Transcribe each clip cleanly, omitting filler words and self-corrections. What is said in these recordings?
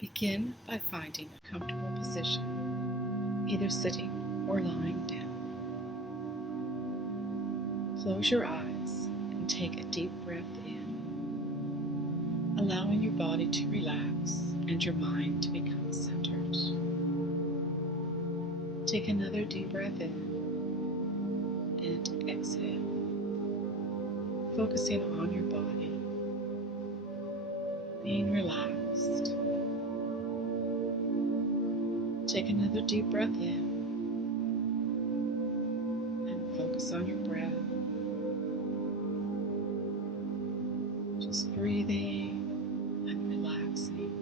Begin by finding a comfortable position, either sitting or lying down. Close your eyes and take a deep breath in, allowing your body to relax and your mind to become centered. Take another deep breath in and exhale, focusing on your body, being relaxed. Take another deep breath in and focus on your breath. Just breathing and relaxing.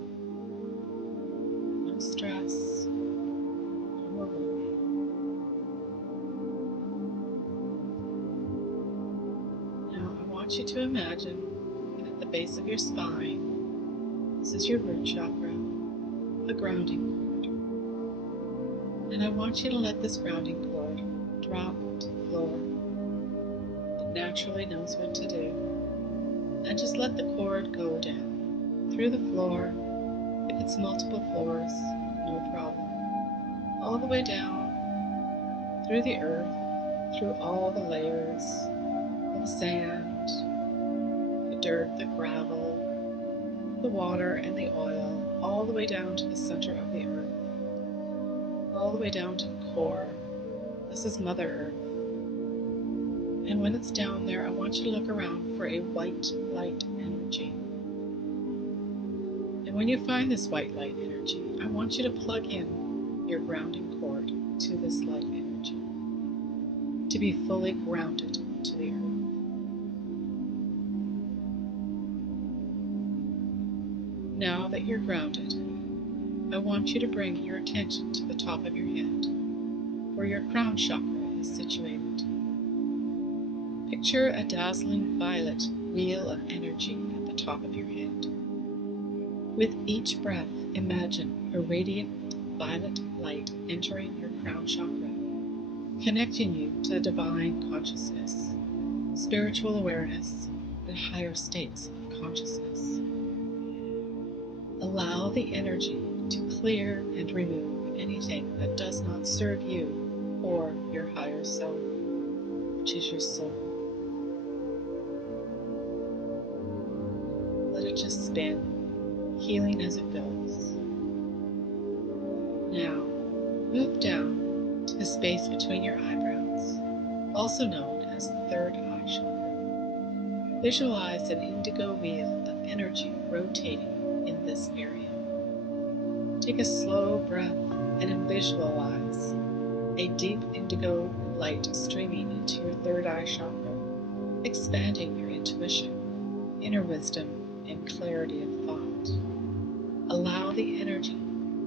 No stress, no worry. Now I want you to imagine that at the base of your spine, this is your root chakra, a grounding cord. And I want you to let this grounding cord drop to the floor. It naturally knows what to do. And just let the cord go down through the floor. If it's multiple floors, no problem. All the way down through the earth, through all the layers of the sand, the dirt, the gravel, the water, and the oil, all the way down to the center of the earth, all the way down to the core. This is Mother Earth. And when it's down there, I want you to look around for a white light energy. And when you find this white light energy, I want you to plug in your grounding cord to this light energy to be fully grounded to the earth. Now that you're grounded, I want you to bring your attention to the top of your head, where your crown chakra is situated. Picture a dazzling violet wheel of energy at the top of your head. With each breath, imagine a radiant violet light entering your crown chakra, connecting you to the divine consciousness, spiritual awareness, and higher states of consciousness. Allow the energy to clear and remove anything that does not serve you or your higher self, which is your soul. Let it just spin, healing as it goes. Now, move down to the space between your eyebrows, also known as the third eye chakra. Visualize an indigo wheel of energy rotating in this area. Take a slow breath and visualize a deep indigo light streaming into your third eye chakra, expanding your intuition, inner wisdom, and clarity of thought. Allow the energy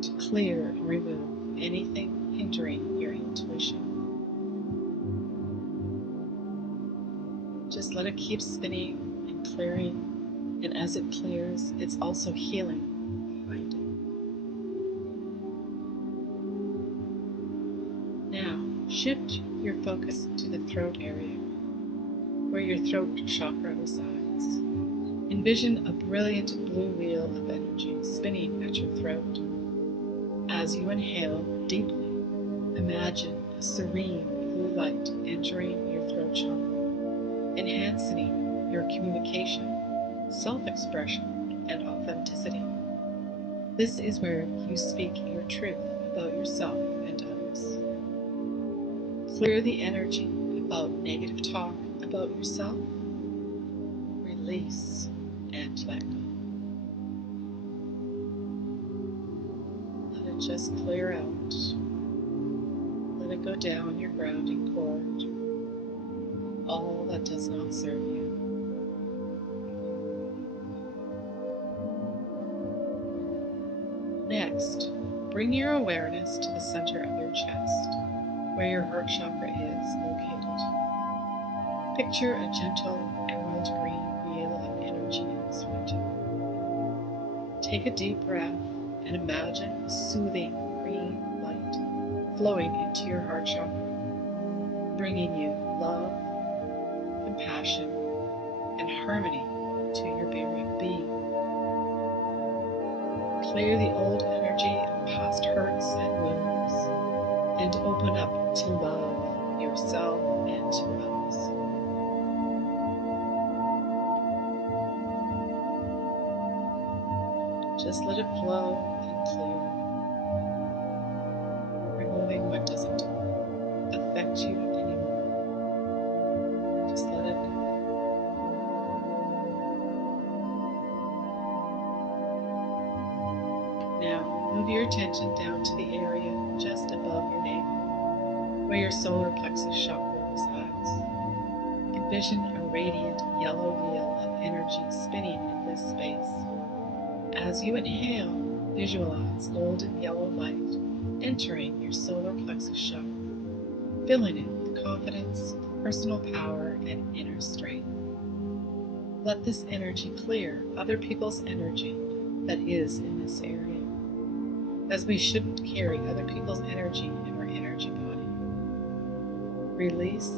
to clear and remove anything hindering your intuition. Just let it keep spinning and clearing, and as it clears, it's also healing behind it. Now, shift your focus to the throat area, where your throat chakra resides. Envision a brilliant blue wheel of energy spinning at your throat. As you inhale deeply, imagine a serene blue light entering your throat chakra, enhancing your communication, self-expression, and authenticity. This is where you speak your truth about yourself and others. Clear the energy about negative talk about yourself. Release and let go. Let it just clear out. Let it go down your grounding cord. All that does not serve you. Next, bring your awareness to the center of your chest, where your heart chakra is located. Picture a gentle emerald green wheel of energy in this region. Take a deep breath and imagine a soothing green light flowing into your heart chakra, bringing you love, compassion, and harmony to your being. clear the old energy of past hurts and wounds, and open up to love yourself and to others. Just let it flow and clear, removing what doesn't affect you anymore. Just let it go. Now, move your attention down to the area just above your navel, where your solar plexus chakra resides. Envision a radiant yellow wheel of energy spinning in this space. As you inhale, visualize golden yellow light entering your solar plexus chakra, filling it with confidence, personal power, and inner strength. Let this energy clear other people's energy that is in this area, as we shouldn't carry other people's energy in our energy body. Release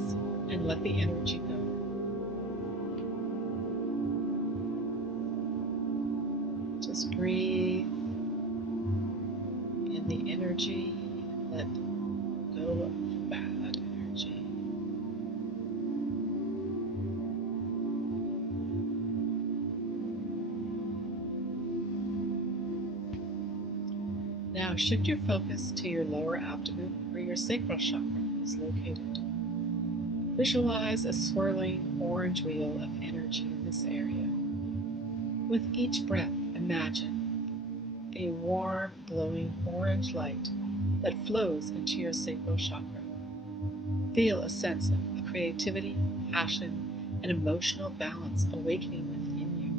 and let the energy go. Just breathe in the energy and let go of bad energy. Now shift your focus to your lower abdomen where your sacral chakra is located. Visualize a swirling orange wheel of energy in this area. With each breath, imagine a warm, glowing orange light that flows into your sacral chakra. Feel a sense of creativity, passion, and emotional balance awakening within you.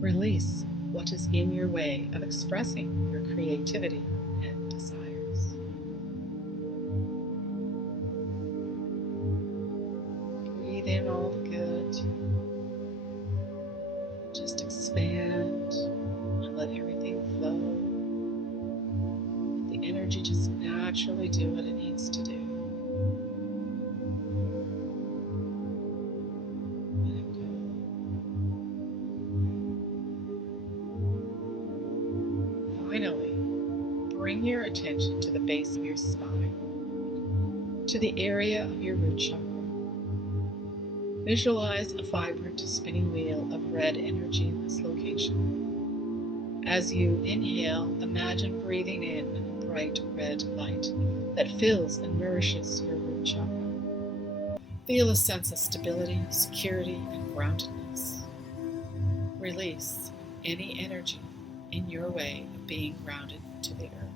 Release what is in your way of expressing your creativity and desires. Breathe in all the good. Just expand and let everything flow. Let the energy just naturally do what it needs to do. Let it go. Finally, bring your attention to the base of your spine, to the area of your root chakra. Visualize a vibrant spinning wheel of red energy in this location. As you inhale, imagine breathing in bright red light that fills and nourishes your root chakra. Feel a sense of stability, security, and groundedness. Release any energy in your way of being grounded to the earth.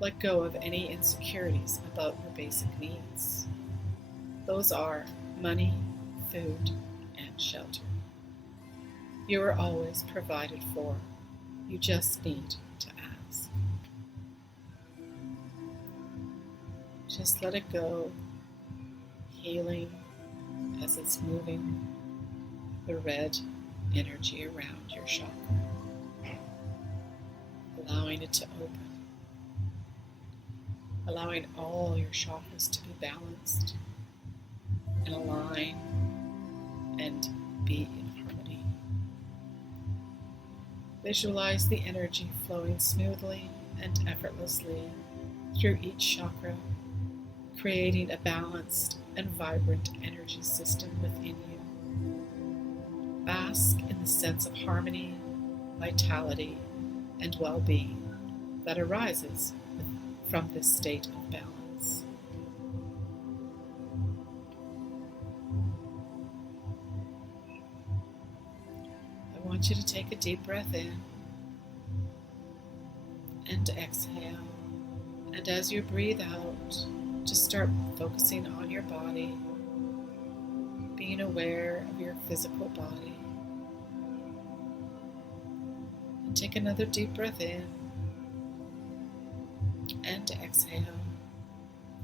Let go of any insecurities about your basic needs. Those are money, food, and shelter. You are always provided for. You just need to ask. Just let it go, healing as it's moving the red energy around your chakra, allowing it to open, allowing all your chakras to be balanced and align and be in harmony. Visualize the energy flowing smoothly and effortlessly through each chakra, creating a balanced and vibrant energy system within you. Bask in the sense of harmony, vitality, and well-being that arises from this state of balance. I want you to take a deep breath in and exhale. And as you breathe out, just start focusing on your body, being aware of your physical body. And take another deep breath in and exhale,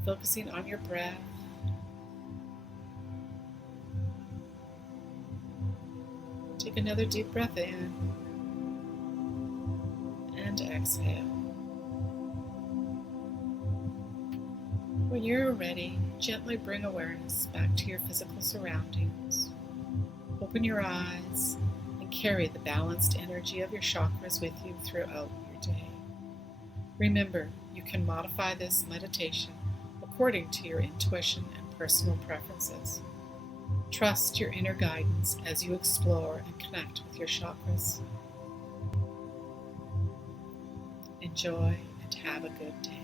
focusing on your breath. Take another deep breath in and exhale. When you're ready, gently bring awareness back to your physical surroundings. Open your eyes and carry the balanced energy of your chakras with you throughout your day. Remember, you can modify this meditation according to your intuition and personal preferences. Trust your inner guidance as you explore and connect with your chakras. Enjoy and have a good day.